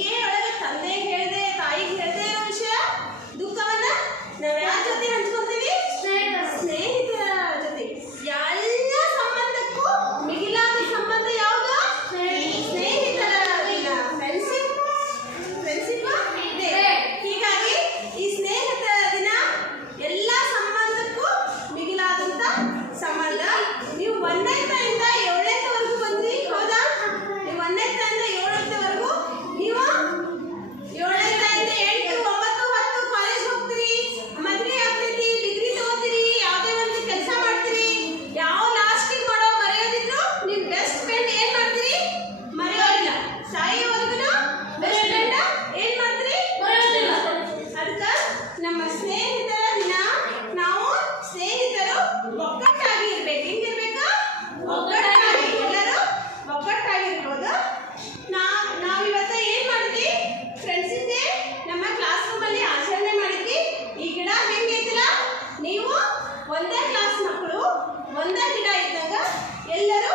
ಹೀಗೆ ಒಳಗೆ ತಂದೆ ಹೇಳ್ದೆ ತಾಯಿಗೆ ಹೇಳ್ದೆ ಇರೋ ವಿಷಯ ದುಃಖವನ್ನ ನಾವು ಯಾರ ಜೊತೆ ಹಂಚ್ಕೊತೀವಿ? ಸ್ನೇಹಿತರ ಜೊತೆ. ಎಲ್ಲ ಸಂಬಂಧಕ್ಕೂ ಮಿಗಿಲಾದ ಸಂಬಂಧ ಯಾವುದು? ಸ್ನೇಹಿತರ ಫ್ರೆಂಡ್ಶಿಪ್ ಇದೆ. ಹೀಗಾಗಿ ಈ ಸ್ನೇಹಿತರ ದಿನ ಎಲ್ಲ ಸಂಬಂಧಕ್ಕೂ ಮಿಗಿಲಾದಂತ ಸಂಬಂಧ. ನೀವು 1ನೇಯಿಂದ 7ನೇವರೆಗೂ ಬಂದ್ರಿ, ಹೌದಾ? ನೀವು 1ನೇಯಿಂದ 7ನೇವರೆಗೂ ನೀವು 7ನೇಯಿಂದ 8, 9, 10 ಕಾಲೇಜ್ ಹೋಗ್ತೀರಿ, ಮದುವೆ ಆಗ್ತೈತಿ, ಡಿಗ್ರಿ ತಗೋತೀರಿ, ಯಾವುದೇ ಒಂದು ಕೆಲಸ ಮಾಡ್ತೀರಿ. ಯಾವ ಲಾಸ್ಟಿಗೆ ಮರೆಯೋದಿದ್ರು ನೀವು ಬೆಸ್ಟ್ ಫ್ರೆಂಡ್ ಏನ್ ಮಾಡ್ತೀರಿ? ಮರೆಯೋದಿಲ್ಲ. ಸಾಯೋವರೆಗೂ ಬೆಸ್ಟ್ ಫ್ರೆಂಡ್ ಏನ್ ಮಾಡ್ತೀರಿ? ಮರೆಯೋದಿಲ್ಲ. ಅದಕ್ಕೆ ನಮ್ಮ ಸ್ನೇಹಿತರ ದಿನ ನಾವು ಸ್ನೇಹಿತರು ಒಗ್ಗಟ್ಟಾಗಿ ಇರ್ಬೇಕು. ಹೆಂಗಿರ್ಬೇಕು? ಒಗ್ಗಟ್ಟಾಗಿ. ಎಲ್ಲರೂ ಒಗ್ಗಟ್ಟಾಗಿರ್ಬೋದು. ನಾವಿವತ್ತು ಏನ್ ಮಾಡಿದ್ವಿ? ಫ್ರೆಂಡ್ಶಿಪ್ ಡೇ ನಮ್ಮ ಕ್ಲಾಸ್ ರೂಮಲ್ಲಿ ಆಚರಣೆ ಮಾಡಿದ್ವಿ. ಈ ಗಿಡ ಹೆಂಗೈತಿಲ್ಲ, ನೀವು ಒಂದೇ ಕ್ಲಾಸ್ ಮಕ್ಕಳು ಒಂದೇ ಗಿಡ ಇದ್ದಾಗ ಎಲ್ಲರೂ